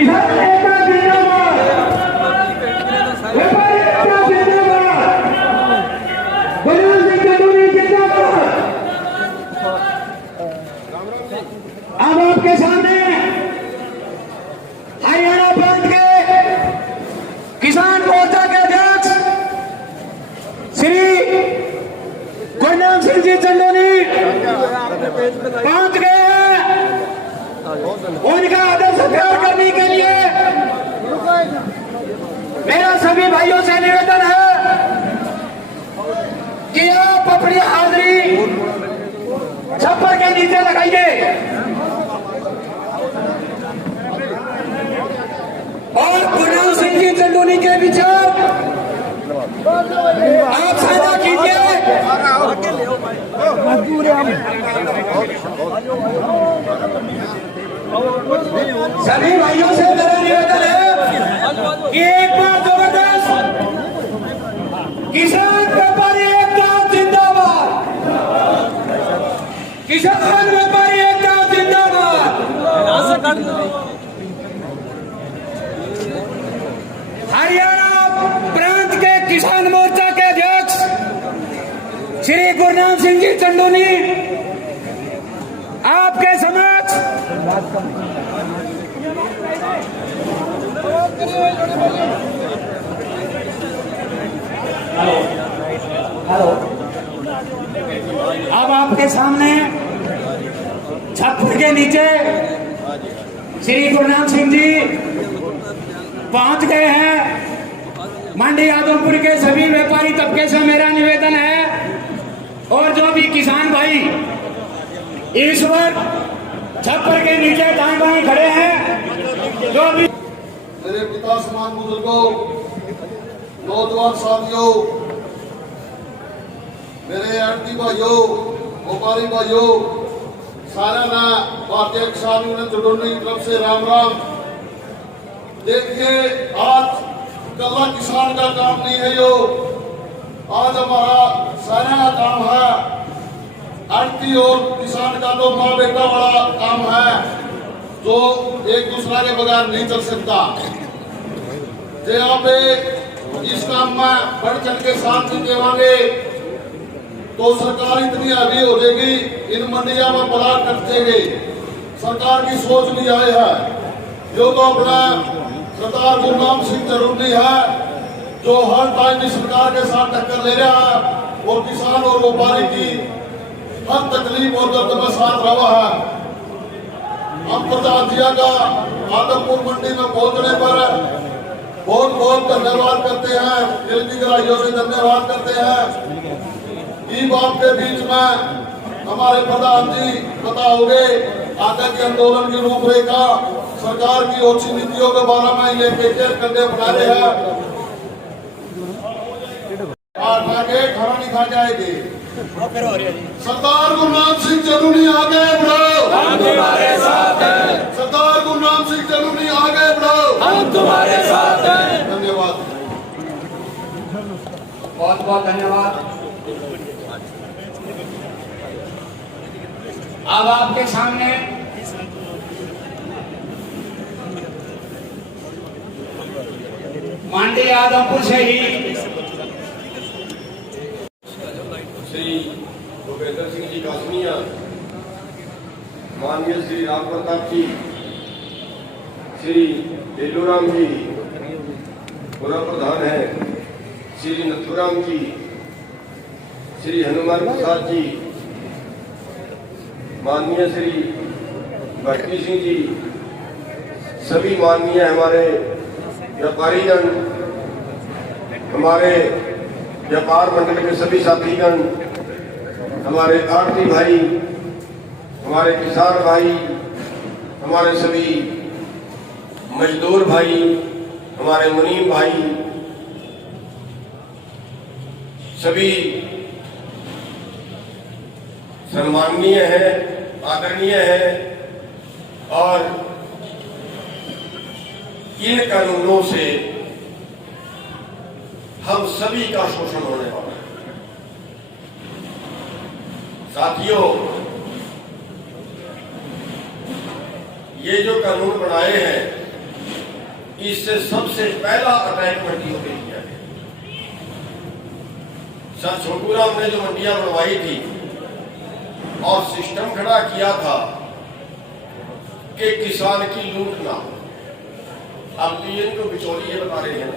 किसान एकता जिंदाबाद, व्यापारी एकता जिंदाबाद, गुरनाम सिंह चंदोनी जिंदाबाद। अब आपके सामने हरियाणा प्रांत के किसान मोर्चा के अध्यक्ष श्री गुरनाम सिंह जी चंदोनी पहुंच गए हैं। उनका आदर सत्कार करने के लिए मेरा सभी भाइयों से निवेदन है कि आप अपनी हाजिरी छप्पर के नीचे लगाइए और गुरनाम सिंह जी चंदोनी के विचार आप साझा कीजिए। सभी भाइयों से मेरा निवेदन है कि एक बार जबरदस्त किसान व्यापारी एकता जिंदाबाद, किसान व्यापारी एकता जिंदाबाद। हरियाणा प्रांत के किसान मोर्चा के अध्यक्ष श्री गुरनाम सिंह जी चंदोनी आपके समक्ष अब आपके सामने छप्पर के नीचे श्री गुरनाम सिंह जी पहुंच गए हैं। मंडी आदमपुर के सभी व्यापारी तबके से मेरा निवेदन है और जो भी किसान भाई इस वक्त छप्पर के नीचे दाएं बाएं खड़े हैं, जो भी मेरे पिता समान बुजुर्गों, नौजवान साथियों, मेरे आड़ती भाइयों, व्यापारी भाइयों, सारा ना भारतीय किसान यूनियन चंदोनी की तरफ से राम राम। देखिए, आज कल्ला किसान का काम नहीं है, यो आज हमारा सारा का काम है। आड़ती और किसान का तो माँ बेटा वाला काम है जो एक दूसरा के बगैर नहीं चल सकता। जे आप इस काम में बढ़ चढ़ के साथ नहीं देवांगे तो सरकार इतनी अभी हो जाएगी, इन मंडिया में प्लाट कट जाएंगे। सरकार की सोच नहीं आई है। जो तो अपना सरदार गुरनाम सिंह चंदोनी है जो हर टाइम इस सरकार के साथ टक्कर ले रहा है और किसान और व्यापारी की हर तकलीफ और दर्द में साथ रहा है। हम प्रधान जिया का आदमपुर मंडी में पहुंचने पर बहुत बहुत धन्यवाद करते हैं, दिल की गहराइयों से धन्यवाद करते हैं। ईब आपके बीच में हमारे प्रधान जी बताओगे आगे के आंदोलन की रूपरेखा, सरकार की ओछी नीतियों के बारे में लेके कंधे बना रहे हैं। आगे खाना नहीं खा जाएगी। सरदार गुरनाम सिंह चंदोनी आगे बढ़ो, हम तुम्हारे साथ हैं। सरदार गुरनाम सिंह चंदोनी आगे बढ़ो, हम तुम्हारे साथ हैं। धन्यवाद, बहुत बहुत धन्यवाद। अब आपके सामने मंडी आदमपुर से ही श्री भूपेंद्र सिंह जी कासमिया, माननीय श्री राम प्रताप जी, श्री बेलूराम जी, पूर्व प्रधान है श्री नथुराम जी, श्री हनुमान प्रसाद जी, माननीय श्री भट्टी सिंह जी, सभी माननीय हमारे व्यापारीगण, हमारे व्यापार मंडल के सभी साथीगण, हमारे आड़ती भाई, हमारे किसान भाई, हमारे सभी मजदूर भाई, हमारे मुनीम भाई, सभी सम्माननीय है, आदरणीय है और इन कानूनों से हम सभी का शोषण होने वाला है। साथियों, ये जो कानून बनाए हैं इससे सबसे पहला अटैक मंडियों पे किया गया। सर छोटूराम ने जो मंडियां बनवाई थी और सिस्टम खड़ा किया था कि किसान की लूट ना हो। अब पीएम को बिचौलिए बता रहे हैं,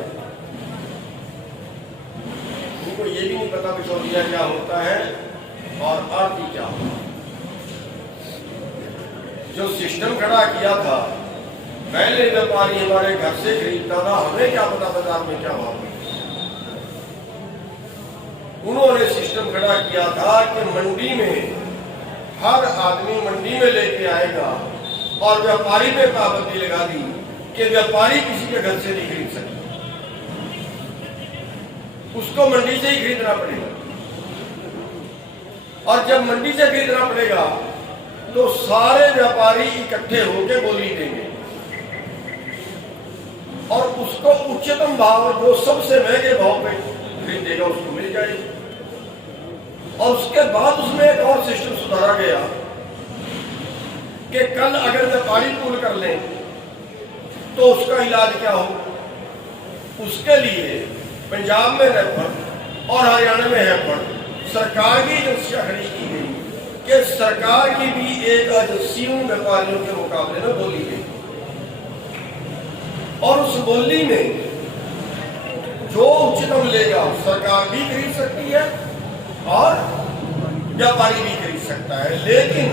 उनको ये भी नहीं पता बिचौलिया क्या होता है और आरती क्या होता है। जो सिस्टम खड़ा किया था, पहले व्यापारी हमारे घर से खरीदता था, हमें क्या पता बाजार में क्या भाव है। उन्होंने सिस्टम खड़ा किया था कि मंडी में हर आदमी मंडी में लेके आएगा और व्यापारी पे पाबंदी लगा दी कि व्यापारी किसी के घर से नहीं खरीद सकता, उसको मंडी से ही खरीदना पड़ेगा। और जब मंडी से खरीदना पड़ेगा तो सारे व्यापारी इकट्ठे होकर बोली देंगे और उसको उच्चतम भाव जो सबसे महंगे भाव पे खरीदेगा उसको मिल जाएगी। और उसके बाद उसमें एक और सिस्टम सुधारा गया कि कल अगर व्यापारी पूल कर लें तो उसका इलाज क्या हो। उसके लिए पंजाब में रेफर और हरियाणा में हेफर सरकार की एजेंसियां खड़ी की गई कि सरकार की भी एक एजेंसी व्यापारियों के मुकाबले में बोली गई और उस बोली में जो उच्चतम लेगा सरकार भी खरीद सकती है और व्यापारी भी खरीद सकता है, लेकिन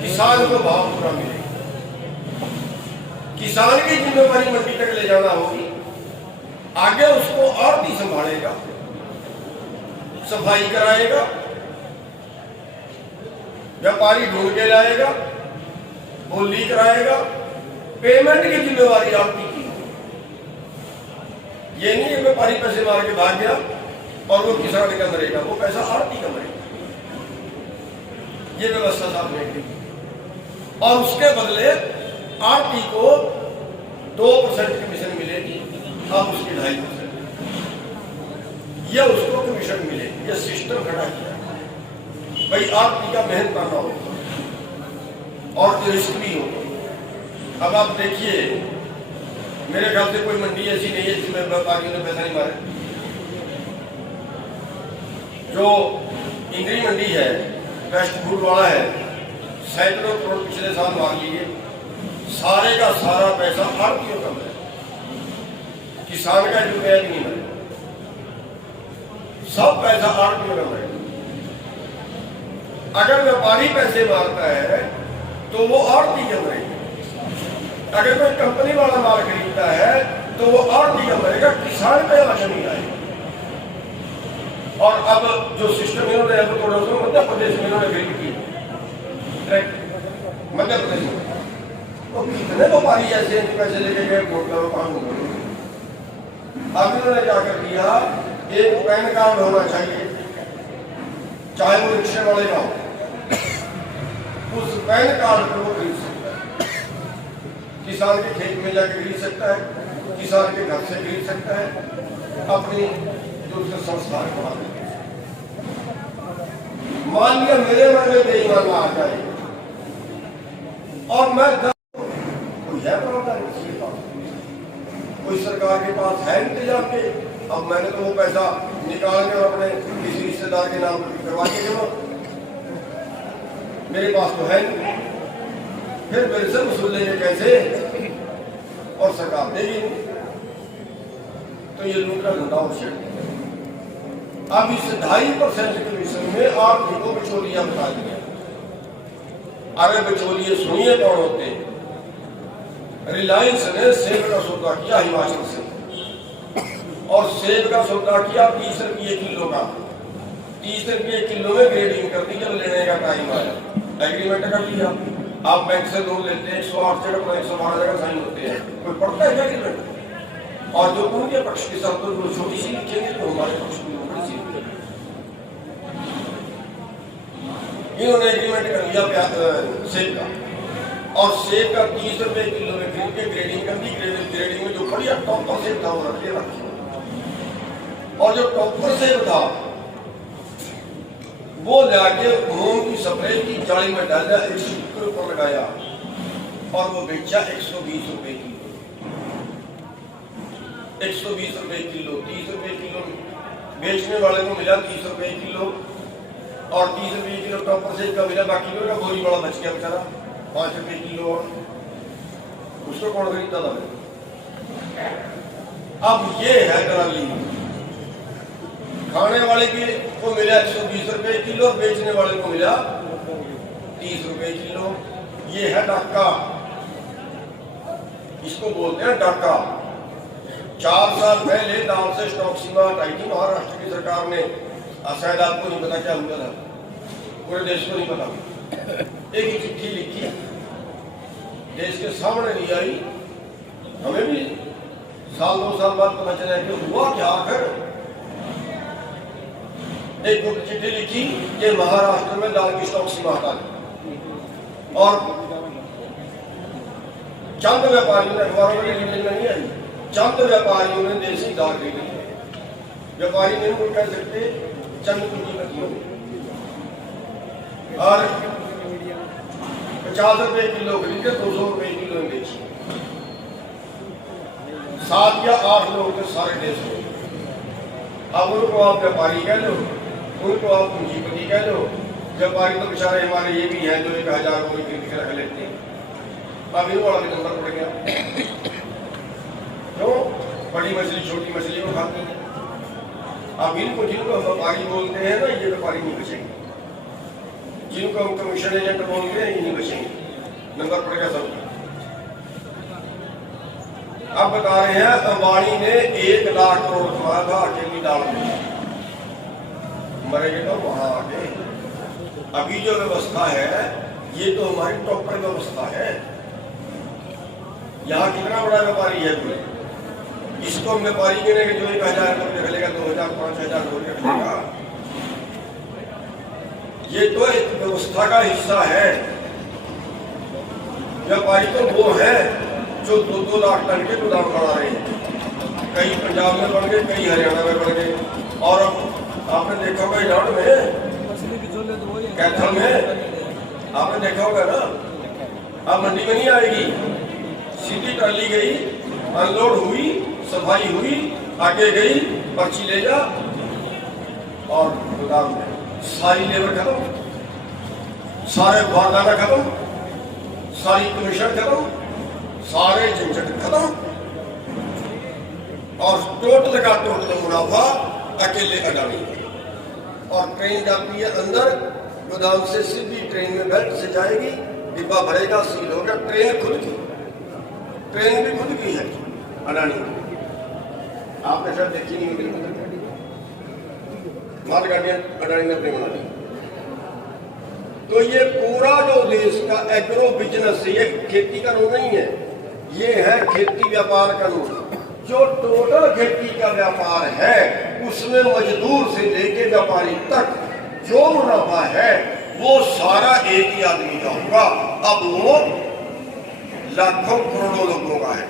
किसान को भाव पूरा मिलेगा। किसान की जिम्मेवारी मंडी तक ले जाना होगी, आगे उसको आड़ती संभालेगा, सफाई कराएगा, व्यापारी ढूंढ के लाएगा, बोली कराएगा, पेमेंट की जिम्मेवारी आड़ती की। ये नहीं है व्यापारी पैसे मार के भाग गया और वो किसान का मरेगा, वो पैसा आड़ती का मरेगा। ये व्यवस्था साथ में की और उसके बदले आड़ती को 2% कमीशन मिलेगी, अब उसकी 2.5% ये उसको कमीशन मिलेगी। ये सिस्टम खड़ा किया भाई, आड़ती का मेहनत करना हो और रिस्क भी हो। अब आप देखिए, मेरे ख्याल से कोई मंडी ऐसी नहीं है जिसमें व्यापारियों ने पैसा नहीं मारे। जो इंद्री मंडी है, वेस्ट फूलवाड़ा है, सैकड़ों करोड़ पिछले साल मांग लिए, सारे का सारा पैसा आड़तियों का मिला, किसान का रुपया भी नहीं मिला, सब पैसा आड़तियों का मिला। अगर व्यापारी पैसे मारता है तो वो आड़ती का मरेगा, अगर कोई कंपनी वाला माल खरीदता है तो वो आड़ती का मरेगा, किसान पे आशा नहीं आएगा। और अब जो सिस्टम इन्होंने मध्य प्रदेश में इन्होंने खरीद की, मध्य प्रदेश में तो कितने व्यापारी ऐसे पैसे लेके गए कोर्ट का काम। अब इन्होंने क्या कर दिया, एक पैन कार्ड होना चाहिए, चाहे वो रिक्शे वाले का हो, उस पैन कार्ड पर वो खरीद सकता है, किसान के खेत में जाकर खरीद सकता है, किसान के घर से खरीद सकता है, अपनी जो उसका संस्कार को। मान लिया मेरे मन में बेईमान आ जाए और मैं कोई है कोई सरकार के पास है इंतजाम के, अब मैंने तो वो पैसा निकाल के और अपने किसी रिश्तेदार के नाम करवा के जमा, मेरे पास तो है नहीं, फिर मेरे से वसूल लेंगे कैसे और सरकार देगी नहीं, तो ये लूट का धंधा हो। अब इस 2.5% कमीशन में आपको बिचौलिया बता दिया। अरे बिचौलिए सुनिए कौन होते। रिलायंस ने सेब का सौदा किया हिमाचल से और सेब का सौदा किया 30 रुपये किलो का, 30 रुपये किलो में ग्रेडिंग कर दी। जब लेने का टाइम आया एग्रीमेंट कर लिया। आप बैंक से लोन लेते हैं 108 जगह 112 जगह साइन होते हैं, कोई पढ़ता है एग्रीमेंट? और जो उनके पक्ष की शर्त तो छोटी सी लिखेंगे तो हमारे पक्ष की बड़ी सी। इन्होंने एग्रीमेंट कर लिया सेब का और सेब का 30 रुपये किलो में खरीद के ग्रेडिंग कर दी। ग्रेडिंग में जो बढ़िया टॉपर सेब था वो रखे और जो टॉपर सेब था वो जाके मूंग की स्प्रे की जाली में डाला, 100 के ऊपर लगाया और वो बेचा 120 रुपए की। 120 रुपए किलो, 30 रुपए किलो बेचने वाले को मिला 30 रुपए किलो, और 30 रुपए किलो टॉपर से का मिला, बाकी का बोरी बड़ा बच गया बेचारा 5 रुपए किलो, और उसको कौन खरीदता था? अब ये है दलाली। खाने वाले को मिला 120 रुपए किलो, बेचने वाले को मिला 30 रुपए किलो। ये है डाका, इसको बोलते हैं डाका। 4 साल पहले दाल से स्टॉक सीमा हटाई थी महाराष्ट्र की सरकार ने। शायद आपको नहीं पता क्या हुआ था, पूरे देश को नहीं पता। एक चिट्ठी लिखी, देश के सामने नहीं आई, हमें भी साल 2 साल बाद पता चला कि हुआ क्या। आखिर एक चिट्ठी लिखी कि महाराष्ट्र में दाल की स्टॉक सीमा हटा दी, और चंद व्यापारियों ने, अखबारों में न्यूज में नहीं आई, चंद व्यापारियों ने देसी दाल खरीदी। व्यापारी नहीं बोल कह सकते, चंद पूंजीपतियों, और 50 रुपए किलो खरीदे, 200 रुपए किलो में बेची। 7 या 8 लोग थे सारे देश में। अब उनको आप व्यापारी कह लो, उनको आप पूंजीपति कह लो। व्यापारी तो बेचारे हमारे ये भी हैं जो 1000 रुपये खरीद के रख लेते हैं। अब इनको वाला भी नंबर पड़ गया, क्यों? बड़ी मछली छोटी मछली को खाती है। अब इनको, जिनको हम व्यापारी बोलते हैं ना, ये व्यापारी नहीं बचेंगे। जिनको हम कमीशन एजेंट बोलते हैं, ये नहीं बचेंगे, नंबर पड़ गया सब। अब बता रहे हैं अंबानी ने 1 लाख करोड़ कमाया था अकेली दाल में, मरेंगे तो वहां आगे। अभी जो व्यवस्था है ये तो हमारी टॉपर व्यवस्था है। यहाँ कितना बड़ा व्यापारी है कोई, इसको हम व्यापारी गिने के जो 1000 रुपये रख लेगा, 2000 5000 रुपये रख लेगा। ये तो एक व्यवस्था का हिस्सा है। व्यापारी तो वो है जो 2-2 लाख टन के गोदाम बना रहे हैं। कई पंजाब में बन गए, कई हरियाणा में बन गए, और आपने देखा होगा इलाहाबाद में, कैथल में आपने देखा होगा ना। अब मंडी में नहीं आएगी, सीधी ट्राली गई, अनलोड हुई, सफाई हुई, आगे गई, पर्ची ले जा, और गोदाम में सारी लेबर खत्म, सारे बारदाना खत्म, सारी कमीशन खत्म, सारे झंझट खत्म, और टोटल का टोटल मुनाफा अकेले अडानी। और ट्रेन जाती है अंदर, गोदाम से सीधी ट्रेन में बेल्ट से जाएगी, डिब्बा भरेगा, सील होगा। ट्रेन खुद की, ट्रेन भी खुद की है अडानी। आपने शायद देखी नहीं होगी, मालगाड़ियां अडानी ने अपने बना दी। तो ये पूरा जो देश का एग्रो बिजनेस है, ये खेती का कानून नहीं है, ये है खेती व्यापार कानून। जो टोटल खेती का व्यापार है उसमें मजदूर से लेके व्यापारी तक जो मुनाफा है वो सारा एक ही आदमी का होगा। अब वो लाखों करोड़ों लोगों का है,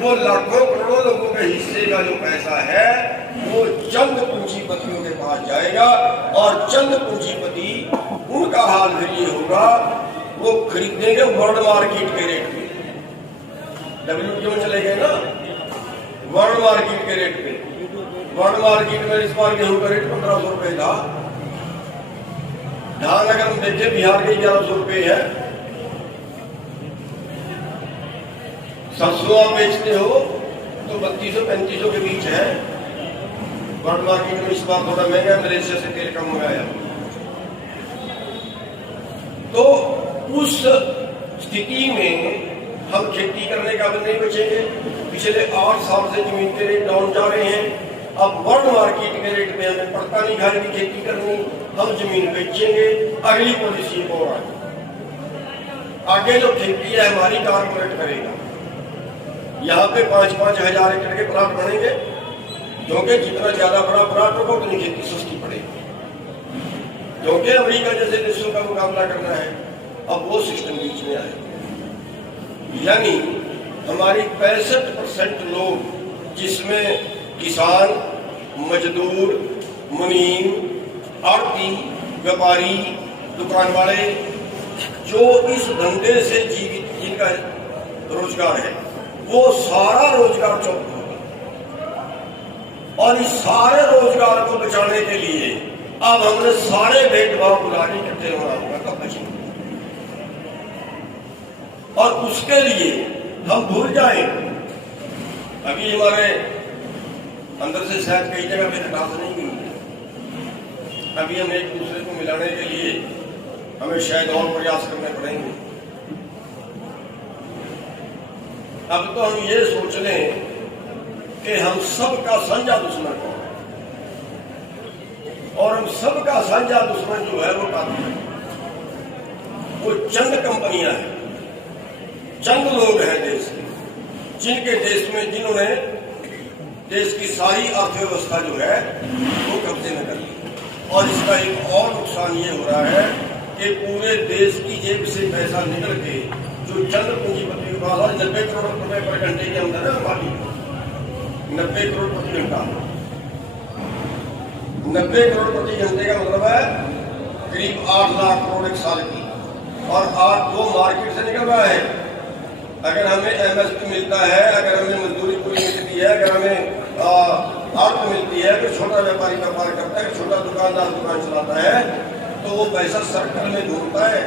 वो लाखों करोड़ों लोगों के हिस्से का जो पैसा है वो चंद पूंजीपतियों के पास जाएगा, और चंद पूंजीपति उनका हाल फिर ये होगा, वो खरीदेंगे वर्ल्ड मार्केट के रेट पे। WTO में चले गए ना, वर्ल्ड मार्केट के रेट पे। वर्ल्ड मार्केट में इस बार गेहूं का रेट 1500 रुपए था। धान अगर हम देखें बिहार के 1100 रुपए है। सरसों आप बेचते हो तो 3200-3500 के बीच है। वर्ल्ड मार्केट में इस बार थोड़ा महंगा, मलेशिया से तेल कम मंगाया। तो उस स्थिति में हम खेती करने का भी नहीं बचेंगे। पिछले 8 साल से जमीन के रेट डाउन जा रहे हैं। अब वर्ल्ड मार्केट के रेट में हमें पड़ता नहीं खाने की खेती करनी, हम जमीन बेचेंगे। अगली पॉलिसी और आगे जो खेती है हमारी कारपोरेट करेगा। यहाँ पे 5-5 हजार एकड़ के प्लाट बनेंगे, क्योंकि जितना ज्यादा बड़ा प्लाट होगा उतनी खेती सस्ती पड़ेगी, क्योंकि अमेरिका जैसे देशों का मुकाबला करना है। अब वो सिस्टम बीच में आए, यानी हमारी 65% लोग, जिसमें किसान, मजदूर, मुनीम, आड़ती, व्यापारी, दुकान वाले, जो इस धंधे से जीवित, जिनका रोजगार है, वो सारा रोजगार चौक होगा। और इस सारे रोजगार को बचाने के लिए अब हमने सारे भेदभाव बुलाने इकट्ठे होना होगा, तब बचेंगे। और उसके लिए हम भूल जाए, अभी हमारे अंदर से शायद कई जगह पे खटास नहीं हुई है। अभी हम एक दूसरे को मिलाने के लिए हमें शायद और प्रयास करने पड़ेंगे। अब तो हम ये सोच लें कि हम सबका साझा दुश्मन है, और हम सबका साझा दुश्मन जो है वो कानून है। वो चंद कंपनियां हैं, चंद लोग हैं देश के, जिनके देश में जिन्होंने देश की सारी अर्थव्यवस्था जो है वो कब्जे में कर ली। और इसका एक और नुकसान ये हो रहा है कि पूरे देश की जेब से पैसा निकल के जो चंद पूंजीपति के पास 90 करोड़ रुपए पर घंटे के अंदर है हमारी, 90 करोड़ प्रति घंटा, 90 करोड़ प्रति घंटे का मतलब है करीब 8 लाख करोड़ एक साल की। और आज वो मार्केट से निकल रहा है। अगर हमें एमएसपी मिलता है, अगर हमें मजदूरी पूरी मिलती है, अगर हमें आर्ट मिलती है, अगर छोटा व्यापारी व्यापार करता है, छोटा दुकानदार दुकान चलाता है, तो वो पैसा सर्कल में घूमता है।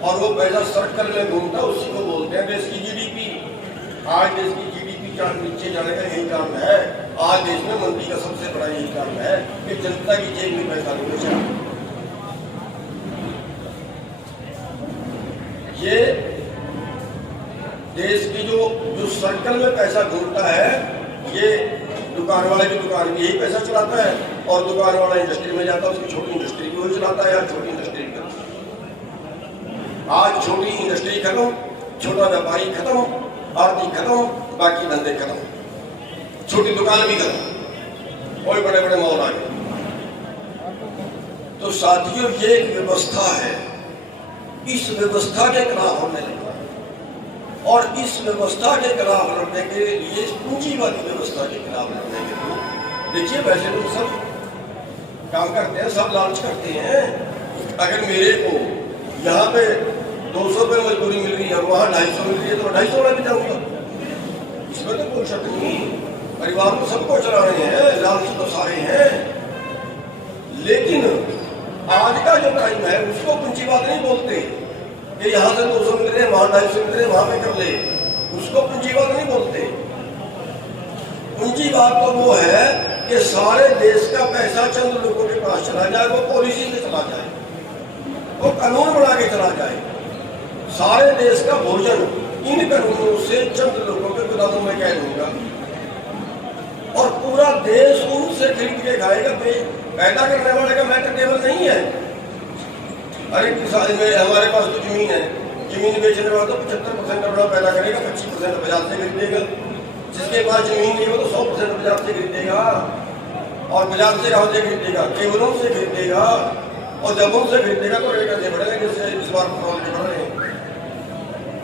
और वो पैसा सर्कल में घूमता है, उसी को बोलते हैं देश की जीडीपी। आज देश की जीडीपी नीचे जाने का यही कारण है। आज देश में मंदी का सबसे बड़ा यही कारण है कि जनता की जेब में पैसा नहीं बचा। ये देश की जो सर्कल में पैसा घूमता है, ये दुकान वाले की दुकान में यही पैसा चलाता है, और दुकान वाला इंडस्ट्री में जाता है, उसकी छोटी इंडस्ट्री भी वही चलाता है। छोटी इंडस्ट्री आज छोटी इंडस्ट्री खत्म, छोटा व्यापारी खत्म, आर्थिक खत्म, बाकी धंधे खत्म, छोटी दुकान भी खत्म, कोई बड़े बड़े मॉल आ गए। तो साथियों, ये एक व्यवस्था है, इस व्यवस्था के खिलाफ हमने लड़ा, और इस व्यवस्था के खिलाफ लड़ने के लिए, पूंजीवादी व्यवस्था के खिलाफ लड़ने के लिए, देखिए वैसे तो सब काम करते हैं, सब लालच करते हैं। अगर मेरे को यहाँ पे 200 रुपये मजदूरी मिल रही है और वहाँ 250 मिल रही है, तो 250 वाला भी जाऊंगा, इसमें तो कोई शक नहीं। परिवार को सबको चला रहे हैं, लालच तो सारे हैं। लेकिन आज का जो टाइम है उसको पूंजीवाद नहीं बोलते कि यहाँ से 200 मिल रहे हैं, वहाँ 250 मिल रहे हैं, वहाँ पे कर ले, उसको पूंजीवाद नहीं बोलते। पूंजीवाद तो वो है कि सारे देश का पैसा चंद लोगों के पास चला जाए, वो पॉलिसी से चला जाए, वो कानून बना के चला जाए। सारे देश का भोजन इन कानूनों से चंद लोगों के गोदामों में कैद होगा, और पूरा देश उनसे खरीद के खाएगा। पैदा करने वाले का मैटर टेबल नहीं है। अरे किसान में हमारे पास तो जमीन है, जमीन बेचने वाला तो 75% अपना पैदा करेगा, 25% बाजार से खरीदेगा। जिसके पास जमीन नहीं हो तो 100% बाजार से खरीदेगा, और बाजार से कहाँ से खरीदेगा? केवलों से खरीदेगा, और जब उनसे खरीदेगा तो रेट ऐसे बढ़ेगा जैसे इस बार पेट्रोल के बढ़ रहे हैं।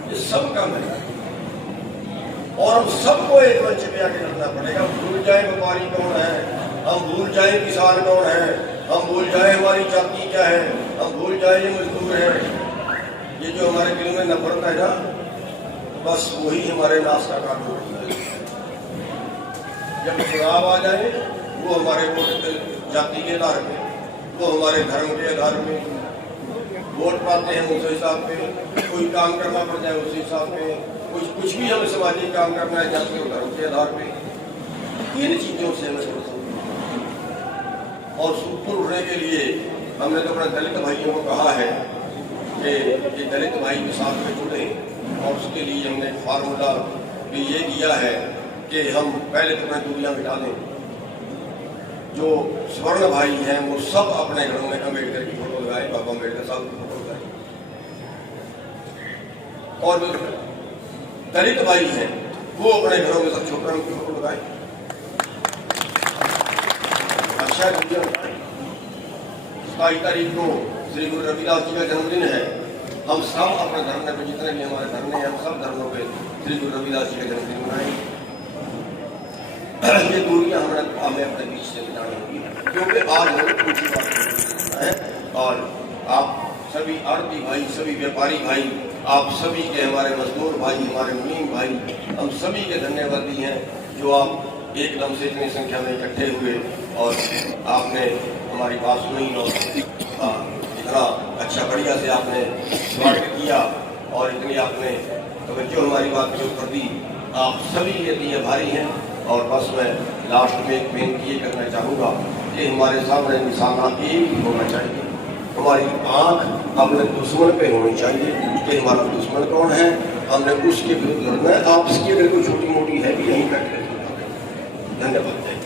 ये सब काम है, और हम सबको एक मंच पे आके लड़ना पड़ेगा। भूल जाए व्यापारी कौन है, हम भूल जाए किसान कौन है, हम भूल जाए हमारी जाति क्या है, हम भूल जाए ये मजदूर है। ये जो हमारे दिल में नफरत है ना, बस वही हमारे नाश का कारण होता है। जब चुनाव आ जाए, वो हमारे वोट जाति के आधार पे, वो हमारे धर्म के आधार पे वोट पाते हैं, उस हिसाब पे कोई काम करना पड़ जाए, उस हिसाब पे कुछ भी हमें सामाजिक काम करना है जाति और धर्म के आधार पे। इन चीजों से हमें और ऊपर उठने के लिए हमने तो अपने दलित भाइयों को कहा है कि ये दलित भाई के साथ में जुड़े, और उसके लिए हमने फार्मूला भी ये किया है कि हम पहले तो अपनी दूरियां मिटा लें। जो स्वर्ण भाई हैं वो सब अपने घरों में अम्बेडकर की फोटो लगाए, बाबा अम्बेडकर साहब की फोटो लगाए, और जो दलित भाई हैं वो अपने घरों में सब छोकराओं की फोटो लगाए। अच्छा, 27 तारीख को श्री गुरु रविदास जी का जन्मदिन है। हम सब अपने धर्म में, जितने भी हमारे धर्म हैं, हम सब धर्मों पे श्री गुरु रविदास जी का जन्मदिन मनाएंगे। ये दूरियां हमें अपने बीच से मिटानी होगी, क्योंकि आज हमें पूछी बात है। और आप सभी आरती भाई, सभी व्यापारी भाई, आप सभी के, हमारे मजदूर भाई, हमारे मुनीम भाई, हम सभी के धन्यवादी हैं जो आप एकदम से इतनी संख्या में इकट्ठे हुए और आपने हमारी बात सुनी और इतना अच्छा बढ़िया से आपने स्वागत किया और इतनी आपने तवज्जो हमारी बात के ऊपर दी। आप सभी के लिए आभारी हैं। और बस मैं लास्ट में एक बेनती ये करना चाहूँगा कि हमारे सामने निशाना एक ही होना चाहिए। हमारी आँख अपने दुश्मन पे होनी चाहिए कि हमारा दुश्मन कौन है, हमने उसके विरुद्ध लड़ना है। आपसी अगर कोई छोटी मोटी है भी यहीं बैठे। धन्यवाद।